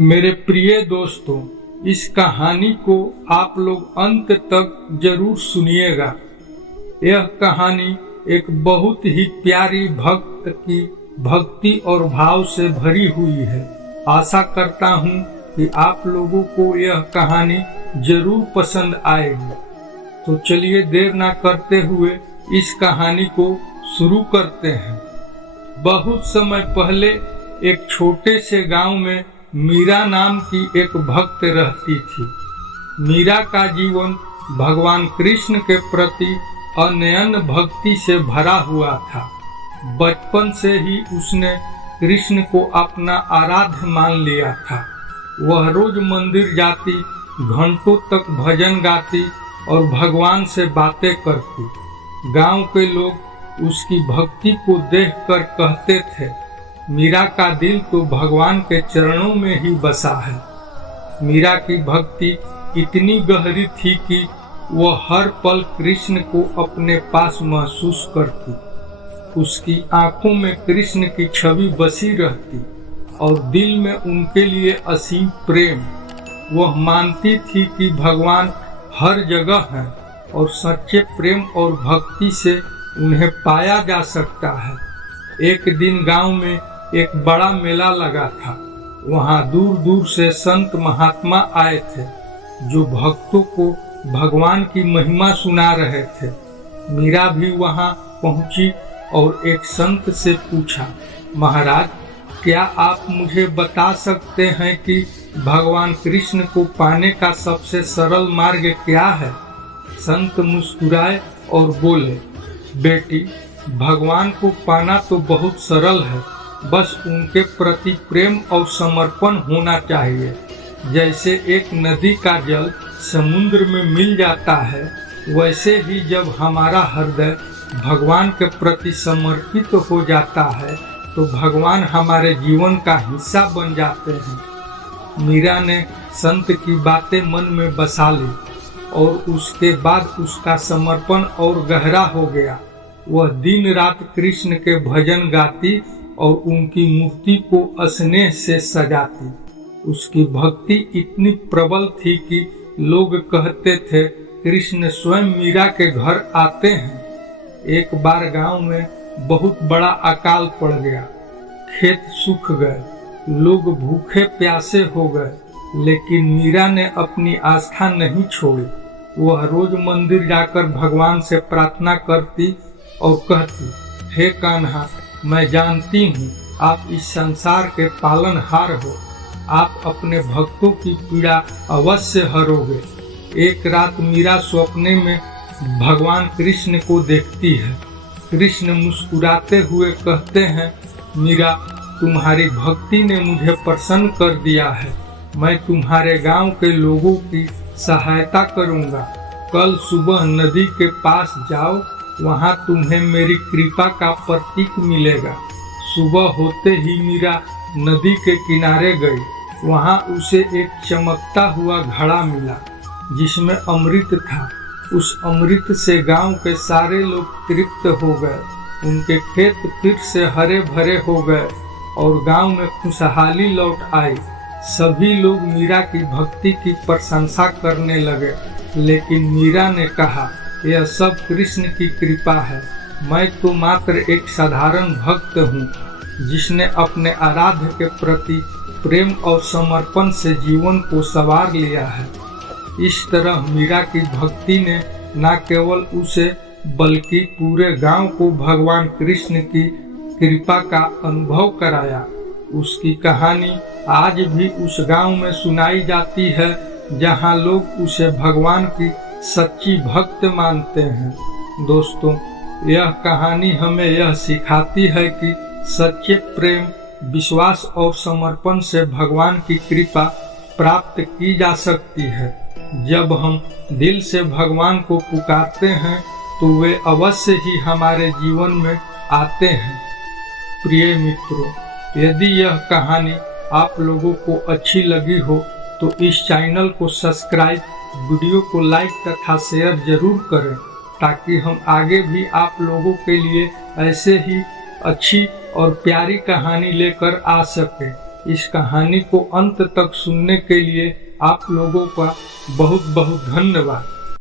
मेरे प्रिय दोस्तों, इस कहानी को आप लोग अंत तक जरूर सुनिएगा। यह कहानी एक बहुत ही प्यारी भक्त की भक्ति और भाव से भरी हुई है। आशा करता हूँ कि आप लोगों को यह कहानी जरूर पसंद आएगी। तो चलिए देर ना करते हुए इस कहानी को शुरू करते हैं। बहुत समय पहले एक छोटे से गांव में मीरा नाम की एक भक्त रहती थी। मीरा का जीवन भगवान कृष्ण के प्रति अनन्य भक्ति से भरा हुआ था। बचपन से ही उसने कृष्ण को अपना आराध्य मान लिया था। वह रोज मंदिर जाती, घंटों तक भजन गाती और भगवान से बातें करती। गांव के लोग उसकी भक्ति को देखकर कहते थे, मीरा का दिल तो भगवान के चरणों में ही बसा है। मीरा की भक्ति इतनी गहरी थी कि वह हर पल कृष्ण को अपने पास महसूस करती। उसकी आंखों में कृष्ण की छवि बसी रहती और दिल में उनके लिए असीम प्रेम। वह मानती थी कि भगवान हर जगह है और सच्चे प्रेम और भक्ति से उन्हें पाया जा सकता है। एक दिन गांव में एक बड़ा मेला लगा था। वहां दूर दूर से संत महात्मा आए थे जो भक्तों को भगवान की महिमा सुना रहे थे। मीरा भी वहां पहुंची और एक संत से पूछा, महाराज, क्या आप मुझे बता सकते हैं कि भगवान कृष्ण को पाने का सबसे सरल मार्ग क्या है? संत मुस्कुराए और बोले, बेटी, भगवान को पाना तो बहुत सरल है, बस उनके प्रति प्रेम और समर्पण होना चाहिए। जैसे एक नदी का जल समुद्र में मिल जाता है, वैसे ही जब हमारा हृदय भगवान के प्रति समर्पित हो जाता है तो भगवान हमारे जीवन का हिस्सा बन जाते हैं। मीरा ने संत की बातें मन में बसा ली और उसके बाद उसका समर्पण और गहरा हो गया। वह दिन रात कृष्ण के भजन गाती और उनकी मूर्ति को स्नेह से सजाती। उसकी भक्ति इतनी प्रबल थी कि लोग कहते थे, कृष्ण स्वयं मीरा के घर आते हैं। एक बार गांव में बहुत बड़ा अकाल पड़ गया। खेत सूख गए, लोग भूखे प्यासे हो गए, लेकिन मीरा ने अपनी आस्था नहीं छोड़ी। वह रोज मंदिर जाकर भगवान से प्रार्थना करती और कहती, हे कान्हा, मैं जानती हूँ आप इस संसार के पालनहार हो। आप अपने भक्तों की पीड़ा अवश्य हरोगे। एक रात मीरा सपने में भगवान कृष्ण को देखती है। कृष्ण मुस्कुराते हुए कहते हैं, मीरा, तुम्हारी भक्ति ने मुझे प्रसन्न कर दिया है। मैं तुम्हारे गांव के लोगों की सहायता करूंगा। कल सुबह नदी के पास जाओ, वहां तुम्हें मेरी कृपा का प्रतीक मिलेगा। सुबह होते ही मीरा नदी के किनारे गई। वहां उसे एक चमकता हुआ घड़ा मिला जिसमें अमृत था। उस अमृत से गांव के सारे लोग तृप्त हो गए। उनके खेत फिर से हरे भरे हो गए और गांव में खुशहाली लौट आई। सभी लोग मीरा की भक्ति की प्रशंसा करने लगे, लेकिन मीरा ने कहा, यह सब कृष्ण की कृपा है। मैं तो मात्र एक साधारण भक्त हूँ जिसने अपने आराध्य के प्रति प्रेम और समर्पण से जीवन को संवार लिया है। इस तरह मीरा की भक्ति ने न केवल उसे बल्कि पूरे गांव को भगवान कृष्ण की कृपा का अनुभव कराया। उसकी कहानी आज भी उस गांव में सुनाई जाती है जहां लोग उसे भगवान की सच्ची भक्त मानते हैं। दोस्तों, यह कहानी हमें यह सिखाती है कि सच्चे प्रेम, विश्वास और समर्पण से भगवान की कृपा प्राप्त की जा सकती है। जब हम दिल से भगवान को पुकारते हैं तो वे अवश्य ही हमारे जीवन में आते हैं। प्रिय मित्रों, यदि यह कहानी आप लोगों को अच्छी लगी हो तो इस चैनल को सब्सक्राइब, वीडियो को लाइक तथा शेयर जरूर करें ताकि हम आगे भी आप लोगों के लिए ऐसे ही अच्छी और प्यारी कहानी लेकर आ सकें। इस कहानी को अंत तक सुनने के लिए आप लोगों का बहुत बहुत धन्यवाद।